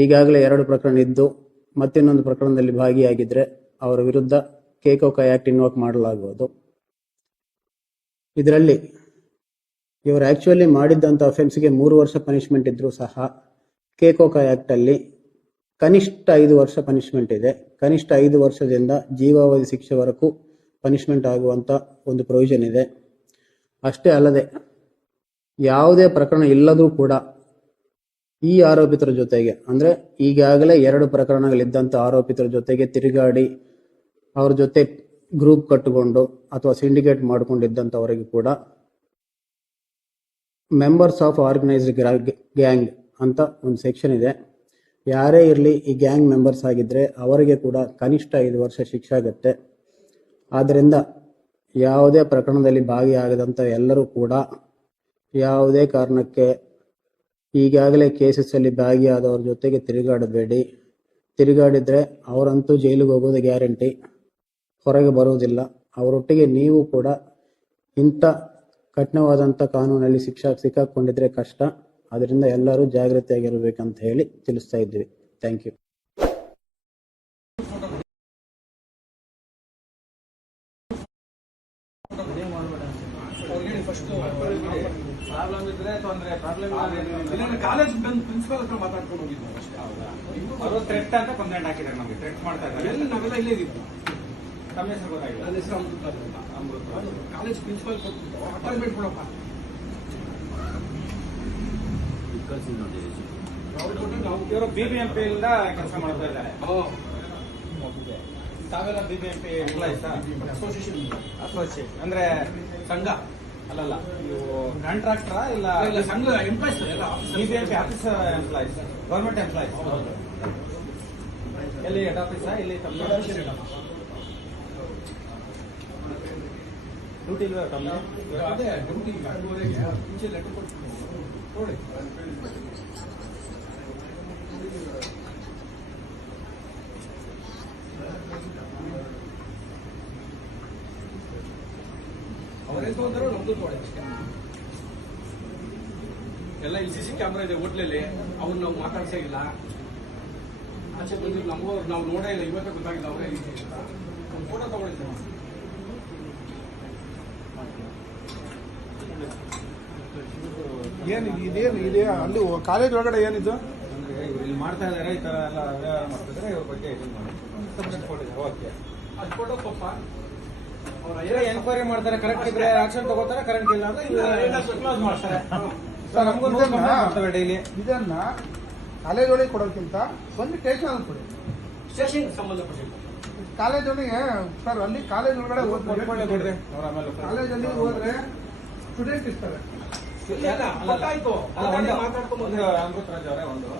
ಈಗಾಗಲೇ 2 ಪ್ರಕರಣ ಇದ್ದು ಮತ್ತಿನ್ನೊಂದು ಪ್ರಕರಣದಲ್ಲಿ ಭಾಗಿಯಾಗಿದ್ದರೆ ಅವರ ವಿರುದ್ಧ ಕೇಕೋಕ ಆ್ಯಕ್ಟ್ ಇನ್ವೋಕ್ ಮಾಡಲಾಗುವುದು. ಇದರಲ್ಲಿ ಇವರು ಆಕ್ಚುಲಿ ಮಾಡಿದ್ದಂಥ ಅಫೆನ್ಸ್ಗೆ 3 ವರ್ಷ ಪನಿಷ್ಮೆಂಟ್ ಇದ್ರೂ ಸಹ ಕೇಕೋಕ ಆ್ಯಕ್ಟಲ್ಲಿ ಕನಿಷ್ಠ 5 ವರ್ಷ ಪನಿಷ್ಮೆಂಟ್ ಇದೆ. ಕನಿಷ್ಠ 5 ವರ್ಷದಿಂದ ಜೀವಾವಧಿ ಶಿಕ್ಷೆವರೆಗೂ ಪನಿಷ್ಮೆಂಟ್ ಆಗುವಂಥ ಒಂದು ಪ್ರೊವಿಷನ್ ಇದೆ. ಅಷ್ಟೇ ಅಲ್ಲದೆ ಯಾವುದೇ ಪ್ರಕರಣ ಇಲ್ಲದರೂ ಕೂಡ ಈ ಆರೋಪಿತರ ಜೊತೆಗೆ ಅಂದರೆ ಈಗಾಗಲೇ 2 ಪ್ರಕರಣಗಳಿದ್ದಂಥ ಆರೋಪಿತರ ಜೊತೆಗೆ ತಿರುಗಾಡಿ ಅವ್ರ ಜೊತೆ ಗ್ರೂಪ್ ಕಟ್ಟಿಕೊಂಡು ಅಥವಾ ಸಿಂಡಿಕೇಟ್ ಮಾಡಿಕೊಂಡಿದ್ದಂಥವರಿಗೆ ಕೂಡ ಮೆಂಬರ್ಸ್ ಆಫ್ ಆರ್ಗನೈಸ್ಡ್ ಗ್ಯಾಂಗ್ ಅಂತ ಒಂದು ಸೆಕ್ಷನ್ ಇದೆ. ಯಾರೇ ಇರಲಿ ಈ ಗ್ಯಾಂಗ್ ಮೆಂಬರ್ಸ್ ಆಗಿದ್ದರೆ ಅವರಿಗೆ ಕೂಡ ಕನಿಷ್ಠ 5 ವರ್ಷ ಶಿಕ್ಷೆ ಆಗುತ್ತೆ. ಆದ್ದರಿಂದ ಯಾವುದೇ ಪ್ರಕರಣದಲ್ಲಿ ಭಾಗಿಯಾಗದಂಥ ಎಲ್ಲರೂ ಕೂಡ ಯಾವುದೇ ಕಾರಣಕ್ಕೆ ಈಗಾಗಲೇ ಕೇಸಸ್ಸಲ್ಲಿ ಭಾಗಿಯಾದವ್ರ ಜೊತೆಗೆ ತಿರುಗಾಡಬೇಡಿ. ತಿರುಗಾಡಿದರೆ ಅವರಂತೂ ಜೈಲಿಗೆ ಹೋಗೋದು ಗ್ಯಾರಂಟಿ, ಹೊರಗೆ ಬರುವುದಿಲ್ಲ. ಅವರೊಟ್ಟಿಗೆ ನೀವು ಕೂಡ ಇಂಥ ಕಠಿಣವಾದಂಥ ಕಾನೂನಲ್ಲಿ ಸಿಕ್ಕಾಕೊಂಡಿದ್ರೆ ಕಷ್ಟ. ಅದರಿಂದ ಎಲ್ಲರೂ ಜಾಗೃತಿಯಾಗಿರಬೇಕಂತ ಹೇಳಿ ತಿಳಿಸ್ತಾ ಇದ್ದೀವಿ. Thank you. ಪ್ರಾಬ್ಲಮ್ ಇದ್ರೆ ತೊಂದರೆ, ಕಾಲೇಜ್ ಪ್ರಿನ್ಸಿಪಲ್ ಹತ್ರ ಮಾತಾಡ್ಕೊಂಡು ಹೋಗಿದ್ವಿ ಅಷ್ಟೇ. ಅವರು ಥ್ರೆಟ್ ಅಂತ ಕಂಪ್ಲೇಂಟ್ ಹಾಕಿದ್ದಾರೆ, ನಮಗೆ ಥ್ರೆಟ್ ಮಾಡ್ತಾ ಇದ್ದಾರೆ. ನಾವೆಲ್ಲ ಇಲ್ಲೇ ಇದ್ದೀವಿ. ತಮ್ಮ ಹೆಸರು ಗೊತ್ತಾಗಿಲ್ಲ. ನನ್ನ ಹೆಸರು ಅಮೃತ. ಕಾಲೇಜ್ ಪ್ರಿನ್ಸಿಪಲ್ ಅಪಾಯಿಂಟ್ಮೆಂಟ್ ಕೊಡಪ್ಪ. ಇವರು BBMP ಇಂದ ಕೆಲಸ ಮಾಡ್ತಾ ಇದ್ದಾರೆ. ತಾವೆಲ್ಲ BBMP ಎಂಪ್ಲಾಯೀಸ್ ಅಸೋಸಿಯೇಷನ್ ಅಂದ್ರೆ ಸಂಘ ಅಲ್ಲಲ್ಲ, ನೀವು ಕಾಂಟ್ರಾಕ್ಟರಾ ಇಲ್ಲ ಸಂಘ employees? BBMP officer employees, government employees. ಎಲ್ಲಿ ಹೆಡ್ ಆಫೀಸಾ? ಇಲ್ಲಿ ಡ್ಯೂಟಿ ಇಲ್ವಾ ತಮ್ಮ? ಅದೇ ಡ್ಯೂಟಿ 2:30ಗೆ ಮುಂಚೆ ಲೆಟರ್ ಕೊಟ್ಟು ನೋಡಿ. ಅವರೆಂತ ಅಂತಾರೋ ನಮ್ದು ನೋಡಿ ಅಷ್ಟೇ. ಎಲ್ಲ ಇಲ್ಲಿ CC ಕ್ಯಾಮ್ರಾ ಇದೆ ಹೋಟ್ಲಲ್ಲಿ, ಅವ್ರು ನಾವು ಮಾತಾಡ್ಸೇ ಇಲ್ಲ. ಆಚೆ ಬಂದಿದ್ದು ನಮಗೂ ನಾವು ನೋಡೇ ಇಲ್ಲ, ಇವತ್ತೇ ಗೊತ್ತಾಗಿಲ್ಲ ಅವರೇ ಒಂದು ಫೋಟೋ ತಗೊಂಡಿದ್ದೆ. ಇದೆ ಅಲ್ಲಿ ಕಾಲೇಜ್ ಒಳಗಡೆ ಏನಿದು ಇಲ್ಲಿ ಮಾಡ್ತಾ ಇದಾರೆ, ಈ ತರ ಎಲ್ಲ ವ್ಯವಹಾರ ಮಾಡ್ತಿದ್ರೆ ಇವ್ರ ಬಗ್ಗೆ ಓಕೆ. ಅದು ಫೋಟೋ ಪಾಪ ಅವ್ರ ಎನ್ಕ್ವೈರಿ ಮಾಡ್ತಾರೆ. ಕರೆಕ್ಟ್ ಇದ್ರೆ ಆಕ್ಷನ್ ತಗೋತಾರೆ, ಕರೆಕ್ಟ್ ಇಲ್ಲ ಅಂದ್ರೆ ಕ್ಲೋಸ್ ಮಾಡ್ತಾರೆ. ಡೈಲಿ ಇದನ್ನ ಕಾಲೇಜ್ ಒಳಗೆ ಕೊಡೋಕ್ಕಿಂತ ಒಂದು ಸ್ಟೇಷನ್ ಅಲ್ಲಿ ಕೊಡಿ. ಸ್ಟೇಷನ್ ಸಂಬಂಧಪಟ್ಟಿಲ್ಲ. ಕಾಲೇಜ್ ಒಳಗೆ ಸರ್, ಅಲ್ಲಿ ಕಾಲೇಜ್ ಒಳಗಡೆ ಕೊಡ್ರಿ. ಕಾಲೇಜಲ್ಲಿ ಹೋದ್ರೆ ಸ್ಟೂಡೆಂಟ್ ಇರ್ತಾರೆ. ಅಮೃತರಾಜ್ ಅವರೇ, ಒಂದು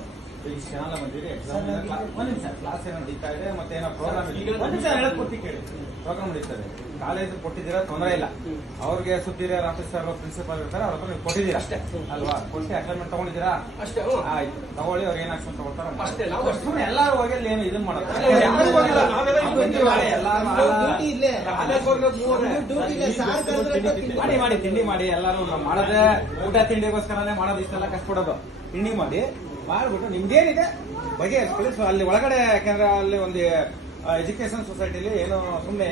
ಈಗ ಶಾಲಾ ಮಂದಿರಿ ಎಕ್ಸಾಮ್ ಒಂದ್ ನಿಮಿಷ ಕ್ಲಾಸ್ ಏನೋ ನಡೀತಾ ಇದೆ, ಮತ್ತೆ ಏನೋ ಪ್ರೋಗ್ರಾಮ್ ಹೇಳಕೊಡ್ತಿ ಕೇಳಿ. ಪ್ರೋಗ್ರಾಮ್ ನಡೀತದೆ, ಕಾಲೇಜ್ ಕೊಟ್ಟಿದ್ದೀರಾ ತೊಂದರೆ ಇಲ್ಲ. ಅವ್ರಿಗೆ ಸುಪೀರಿಯರ್ ಆಫೀಸರ್ ಪ್ರಿನ್ಸಿಪಾಲ್ ಇರ್ತಾರೆ, ಅವ್ರ ಹತ್ರ ನೀವು ಕೊಟ್ಟಿದ್ದೀರಾ ಅಷ್ಟೇ ಅಲ್ವಾ? ಕೊಟ್ಟು ಅಸೈನ್ಮೆಂಟ್ ತಗೊಂಡಿದ್ದೀರಾ ಅಷ್ಟೇ. ಆಯ್ತು, ತಗೊಳ್ಳಿ. ಅವ್ರು ಏನ್ ಆಕ್ಷನ್ ತಗೊಳ್ತಾರ ಅಷ್ಟೇ. ಎಲ್ಲಾರು ಹೋಗಿ ಏನು ಇದನ್ನ ಮಾಡೋದು ಮಾಡಿ ತಿಂಡಿ ಮಾಡಿ ಎಲ್ಲಾರು ಮಾಡದೆ ಊಟ ತಿಂಡಿಗೋಸ್ಕರನೇ ಮಾಡೋದು. ಇಷ್ಟೆಲ್ಲ ಕಷ್ಟಪಡೋದು. ತಿಂಡಿ ಮಾಡ್ಬಿಟ್ಟು ನಿಮ್ದೇನಿದೆ ಬಗೆಹರಿಸ್ಕೊಳ್ಳಿ. ಅಲ್ಲಿ ಒಳಗಡೆ ಯಾಕಂದ್ರೆ ಅಲ್ಲಿ ಒಂದು ಎಜುಕೇಶನ್ ಸೊಸೈಟಿಲಿ ಏನೋ ಸುಮ್ಮನೆ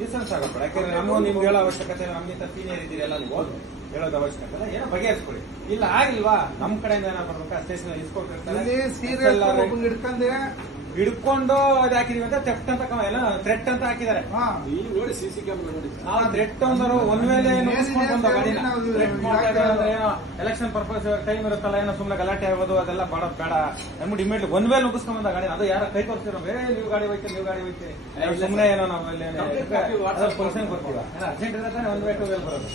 ಡಿಸ್ಟೆನ್ಸ್ ಆಗುತ್ತೆ. ಯಾಕಂದ್ರೆ ನಮಗೂ ನಿಮ್ಗೆ ಹೇಳೋ ಅವಶ್ಯಕತೆ, ನಮ್ಗಿಂತ ಸೀನಿಯರ್ ಇದ್ದೀರಿ ಎಲ್ಲ, ನೀವು ಹೇಳೋದು ಅವಶ್ಯಕತೆ ಏನೋ ಬಗೆಹರಿಸ್ಕೊಳ್ಳಿ. ಇಲ್ಲ ಆಗಿಲ್ವಾ ನಮ್ಮ ಕಡೆಯಿಂದ ಏನೋ ಬರ್ಬೇಕಾ ಸ್ಟೇಷನ್ ಇಸ್ಕೊಟ್ಟಿರ್ತಾರೆ, ಹಿಡ್ಕೊಂಡು ಅದು ಹಾಕಿದೀವಿ ಅಂತ ಥೆಫ್ಟ್ ಅಂತ ಎಲ್ಲ ಥ್ರೆಟ್ ಅಂತ ಹಾಕಿದ್ದಾರೆ. ನೋಡಿ CC ಕ್ಯಾಮ್ರಾ ನೋಡಿ. ನಾವು ಥ್ರೆಟ್ ಅಂದರು ಒಂದ್ ವೇಳೆ ಗಾಡಿನ ಥ್ರೆಟ್ ಮಾಡ್ತಾ ಏನೋ ಎಲೆಕ್ಷನ್ ಪರ್ಪಸ್ ಟೈಮ್ ಇರುತ್ತಲ್ಲ, ಏನೋ ಸುಮ್ಮನೆ ಗಲಾಟೆ ಆಗೋದು ಅದೆಲ್ಲ ಬೇಡ ಅಂದ್ಬಿಟ್ಟು ಇಮಿಡಿಯೇಟ್ಲಿ ಒಂದ್ ವೇಳೆ ನುಗ್ಗಿಸ್ಕೊಂಡ್ ಗಾಡಿ. ಅದು ಯಾರ ಕೈ ತೋರಿಸ್ತೀರೋ ನೀವು ಗಾಡಿ ಹೋಗ್ತೀರಿ ಸುಮ್ಮನೆ ಏನೋ ನಾವು ಫಂಕ್ಷನ್ ಬರ್ತೀವ ಅರ್ಜೆಂಟ್ ಇದ್ರೆ ಒಂದ್ ವೇ 2 ವೇಲ್ ಬರೋದು.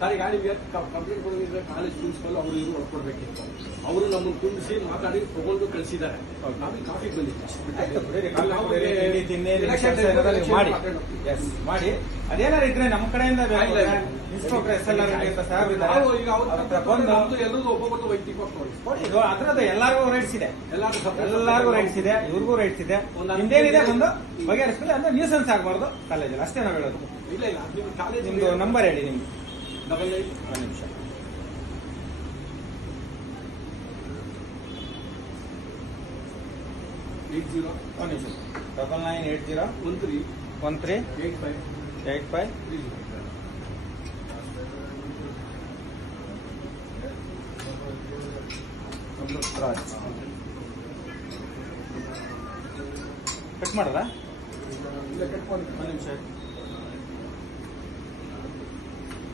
ಸಾರಿ ಗಾಡಿ ಕಂಪ್ಲೇಂಟ್ ಕೊಡೋದಿದ್ರೆ ಕಾಲೇಜ್ ಪ್ರಿನ್ಸಿಪಲ್ ಅವರು ಇವರು ಹೊಡ್ಕೊಡ್ಬೇಕಿತ್ತು. ಅವರು ನಮ್ಮನ್ನು ಕುಂದಿಸಿ ಮಾತಾಡಿ ತಗೊಂಡು ಕಳಿಸಿದ್ದಾರೆ. ನಾವು ಕಾಫಿ ಮಾಡಿ ಅದೇನಾರು ಇದ್ರೆ ನಮ್ಮ ಕಡೆಯಿಂದ ಇನ್ಸ್ಪೆಕ್ಟರ್ SLR ಒಬ್ಬೊಬ್ಬರು ವೈಯಕ್ತಿಕ ಅದ್ರದ್ದು ಎಲ್ಲರಿಗೂ ರೈಟ್ಸ್ ಇದೆ, ಎಲ್ಲರಿಗೂ ರೈಟ್ಸ್ ಇದೆ, ಇವ್ರಿಗೂ ರೈಟ್ಸ್ ಇದೆ. ನಿಮ್ದೇನಿದೆ ಒಂದು ಬಗೆಹರಿಸ್ಕೊಳ್ಳಿ. ಅಂದ್ರೆ ನ್ಯೂಸೆನ್ಸ್ ಆಗಬಾರ್ದು ಕಾಲೇಜಲ್ಲಿ, ಅಷ್ಟೇ ನಾವು ಹೇಳೋದು. ಇಲ್ಲ ಇಲ್ಲ, ನಿಮ್ಮ ಕಾಲೇಜ್ ನಿಮ್ದು ನಂಬರ್ ಹೇಳಿ. ನಿಮ್ದು 88 ನಿಮಿಷ 1 ನಿಮಿಷ 9980 1385 ಕಟ್ ಮಾಡಲ್ಲ ಒಂದು ನಿಮಿಷ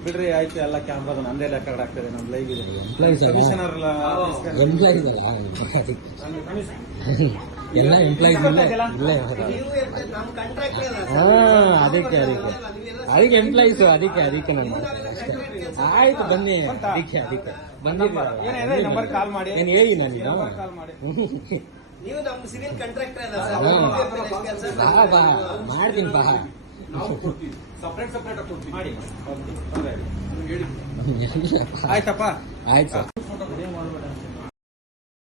ಬಿಡ್ರಿ ಆಯ್ತು ಎಲ್ಲ ಕ್ಯಾಮ್ರಾದ ನಂದೇ ರೆಕಾರ್ಡ್ ಆಗ್ತದೆ ನಮ್ ಲೈವ್ ಇದೆ ಕಮಿಷನರ್ ಎಂಪ್ಲಾಯೀಸ್ ಅಲ್ಲ ಎಲ್ಲ ಎಂಪ್ಲಾಯೀಸ್ ಅದಕ್ಕೆ ಎಂಪ್ಲಾಯೀಸ್ ಅದಕ್ಕೆ ನಾನು ಆಯ್ತು ಬನ್ನಿ ಅದಕ್ಕೆ ಬಂದಿಲ್ಲ ನಂಬರ್ ಕಾಲ್ ಮಾಡಿ ಏನು ಹೇಳಿ ನಾನು ಕಾಲ್ ಮಾಡಿ ನೀವು ನಮ್ಮ ಸಿವಿಲ್ ಕಾಂಟ್ರಾಕ್ಟರ್ ಅಲ್ಲ ಬಾ ಮಾಡ್ತೀನಿ ಬಾ ಸಪ್ರೇಟ್ ಕೊಡ್ತೀವಿ ಮಾಡಿ ಆಯ್ತಪ್ಪ ಆಯ್ತು ಸರ್